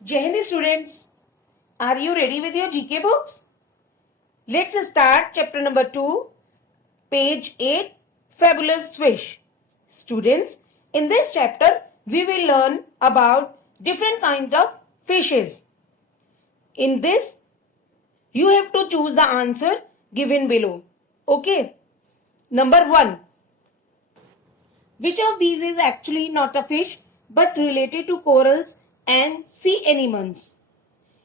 Jai Hind students, are you ready with your GK books? Let's start chapter number 2, page 8, Fabulous Fish. Students, in this chapter, we will learn about different kind of fishes. In this, you have to choose the answer given below. Okay. Number 1. Which of these is actually not a fish but related to corals and sea anemones?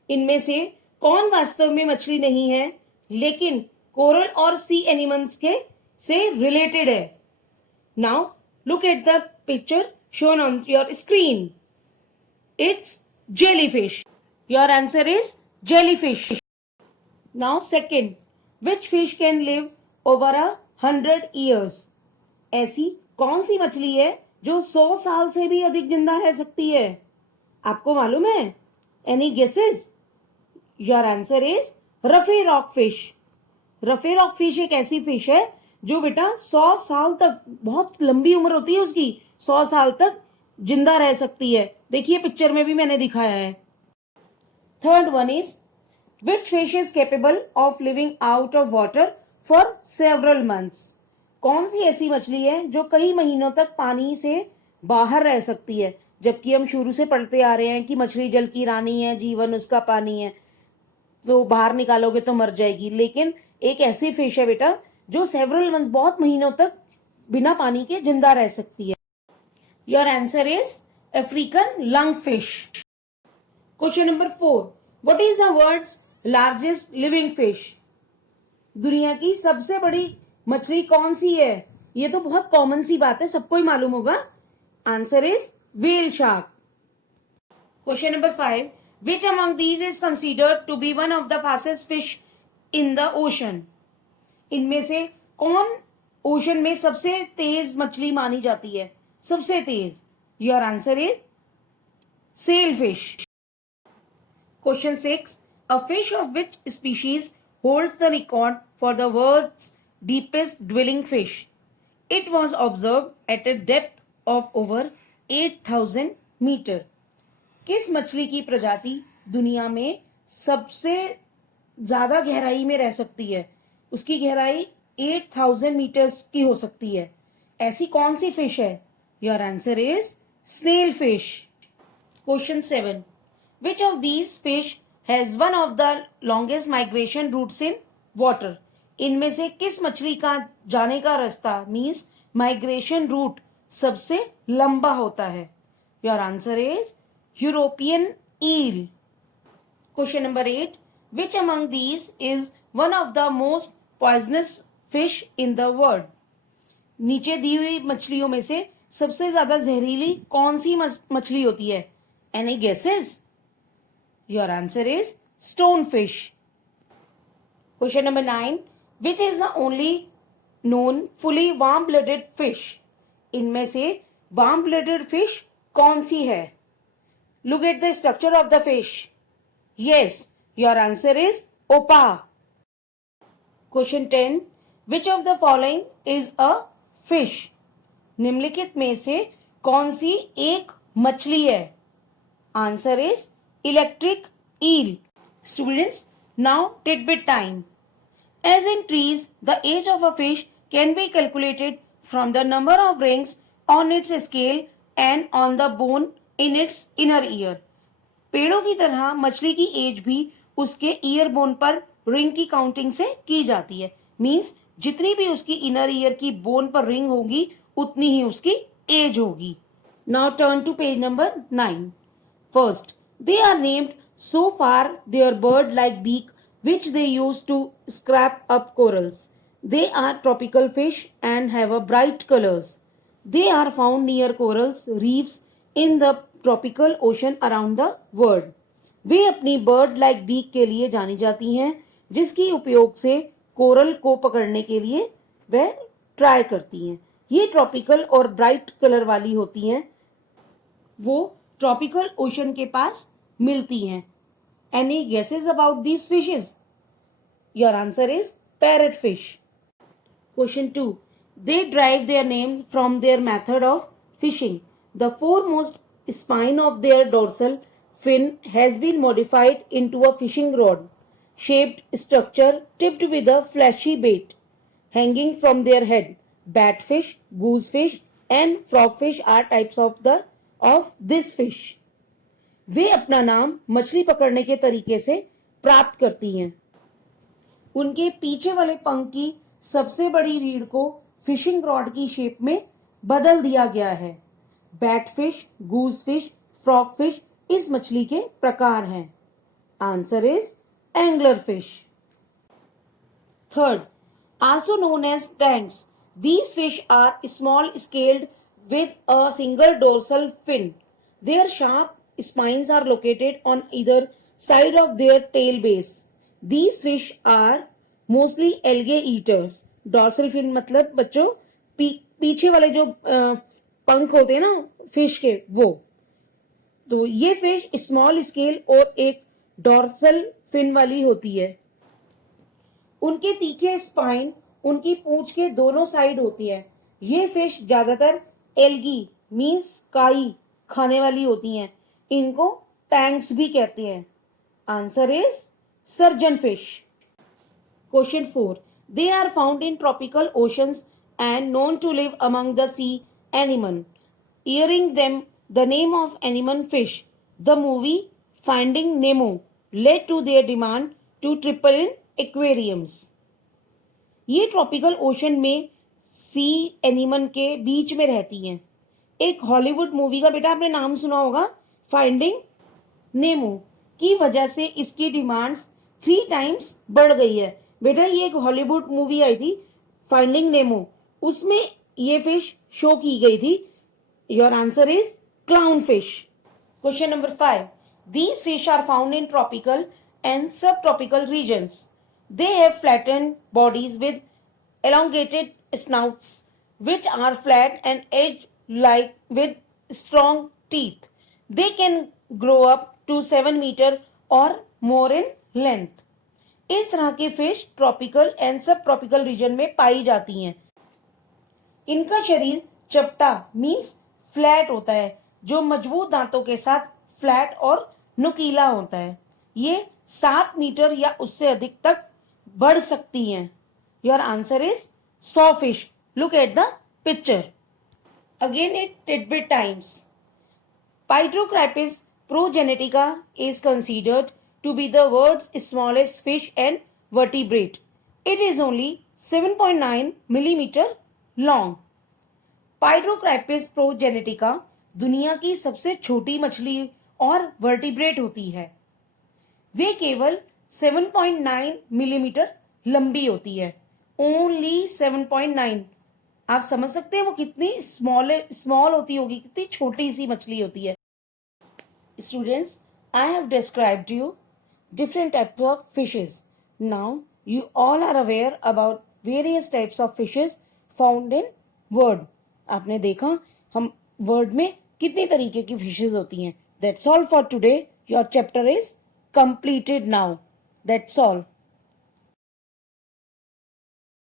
इनमें से कौन वास्तव में मछली नहीं है लेकिन coral और सी एनिमल्स के से रिलेटेड है? Now look at the picture shown on your screen. It's jellyfish. Your answer is jellyfish. Now second, which fish can live over 100 years? ऐसी कौन सी मछली है जो 100 साल से भी अधिक जिंदा रह सकती है? आपको मालूम है? Any guesses? Your answer is रफे rock fish. रफे rock fish एक ऐसी फिश है जो बेटा 100 साल तक, बहुत लंबी उम्र होती है उसकी, 100 साल तक जिंदा रह सकती है. देखिए पिक्चर में भी मैंने दिखाया है. Third one is, which fish is capable of living out of water for several months? कौन सी ऐसी मछली है जो कई महीनों तक पानी से बाहर रह सकती है? जबकि हम शुरू से पढ़ते आ रहे हैं कि मछली जल की रानी है, जीवन उसका पानी है, तो बाहर निकालोगे तो मर जाएगी. लेकिन एक ऐसी फिश है बेटा जो सेवरल मंथ्स, बहुत महीनों तक बिना पानी के जिंदा रह सकती है. Your answer is African lung fish. Question number 4, what is the world's largest living fish? दुनिया की सबसे बड़ी मछली कौन सी है? ये तो बहुत कॉमन सी बात है, सबको ही मालूम होगा. Answer is whale shark. Question number 5, which among these is considered to be one of the fastest fish in the ocean? इनमें से कौन ओशन में सबसे तेज मछली मानी जाती है? सबसे तेज. Your answer is sailfish. Question 6, a fish of which species holds the record for the world's deepest dwelling fish? It was observed at a depth of over 8,000 meter. किस मछली की प्रजाति दुनिया में सबसे ज्यादा गहराई में रह सकती है? उसकी गहराई 8,000 मीटर्स की हो सकती है. ऐसी कौन सी फिश है? Your answer is snail fish. Question 7, which of these fish has one of the longest migration routes in water? इनमें से किस मछली का जाने का रास्ता, मीन्स माइग्रेशन रूट, सबसे लंबा होता है? Your answer is European eel. Question number 8, which among these is one of the most poisonous fish in the world? नीचे दी हुई मछलियों में से सबसे ज्यादा जहरीली कौन सी मछली होती है? Any guesses? Your answer is stonefish. Question number 9, which is the only known fully warm-blooded fish? इनमें से warm-blooded fish कौन सी है? Look at the structure of the fish. Yes, your answer is Opa. Question 10, which of the following is a fish? निम्नलिखित में से कौन सी एक मछली है? Answer is electric eel. Students, now tidbit time. As in trees, the age of a fish can be calculated from the number of rings on its scale and on the bone in its inner ear. पेड़ों की तरह मछली की age भी उसके ear bone पर ring की counting से की जाती है. मींस जितनी भी उसकी इनर ईयर की बोन पर रिंग होगी उतनी ही उसकी एज होगी. Now turn to page number 9. First, they are named so for their bird like beak which they use to scrape up corals. They are tropical fish and have a bright colors. They are found near corals reefs in the tropical ocean around the world. वे अपनी bird like beak के लिए जानी जाती हैं जिसकी उपयोग से coral को पकड़ने के लिए वह ट्राई करती हैं. ये ट्रॉपिकल और ब्राइट कलर वाली होती हैं. वो ट्रॉपिकल ओशन के पास मिलती हैं. Any guesses about these fishes? Your answer is parrot fish. Question 2. They derive their name from their method of fishing. The foremost spine of their dorsal fin has been modified into a fishing rod shaped structure tipped with a fleshy bait hanging from their head. Batfish, goosefish and frogfish are types of this fish. वे अपना नाम मछली पकड़ने के तरीके से प्राप्त करती हैं. उनके पीछे वाले पंख की सबसे बड़ी रीढ़ को फिशिंग रॉड की शेप में बदल दिया गया है. बैटफिश, गूसफिश, फ्रॉगफिश इस मछली के प्रकार हैं. Answer is angler fish. Third, also known as tanks. These fish are small scaled with a single dorsal fin. Their sharp spines are located on either side of their tail base. These fish are mostly algae eaters. Dorsal fin मतलब बच्चों पीछे वाले जो पंख होते हैं ना fish के, वो. तो ये फिश स्मॉल स्केल और एक डॉर्सल फिन वाली होती है. उनके तीखे स्पाइन उनकी पूंछ के दोनों साइड होती है. ये फिश ज्यादातर एल्गी मीन्स काई खाने वाली होती हैं. इनको टैंक्स भी कहते हैं. Answer is surgeon fish. Question 4. They are found in tropical oceans and known to live among the sea animal. Earring them the name of animal fish. The movie Finding Nemo led to their demand to triple in aquariums. ये tropical ocean में सी animal के बीच में रहती हैं. एक Hollywood movie का बेटा आपने नाम सुना होगा, फाइंडिंग नेमो, की वजह से इसकी डिमांड्स 3 टाइम्स बढ़ गई है. बेटा ये एक हॉलीवुड मूवी आई थी फाइंडिंग नेमो, उसमें ये फिश शो की गई थी. Your answer is clownfish. Question number 5. These fish are found in tropical and subtropical regions. They have flattened bodies with elongated snouts, which are flat and edge-like with strong teeth. They can grow up to 7 meters or more in length. इस तरह के fish tropical and सब tropical region में पाई जाती हैं. इनका शरीर चपटा मीन्स फ्लैट होता है, जो मजबूत दांतों के साथ फ्लैट और नुकीला होता है. ये 7 मीटर या उससे अधिक तक बढ़ सकती हैं. Your answer is sawfish. Look at the picture. Again it tidbit times. Paedocypris progenetica is considered to be the world's smallest fish and vertebrate. It is only 7.9 millimetre long. Paedocypris progenetica दुनिया की सबसे छोटी मछली और vertebrate होती है. वे केवल 7.9 millimetre लंबी होती है. ओनली 7.9. आप समझ सकते हैं वो कितनी स्मॉल होती होगी, कितनी छोटी सी मछली होती है. Students, I have described you different types of fishes. Now you all are aware about various types of fishes found in world. आपने देखा हम वर्ड में कितनी तरीके की फिशेस होती हैं. That's all for today. Your chapter is completed now. That's all.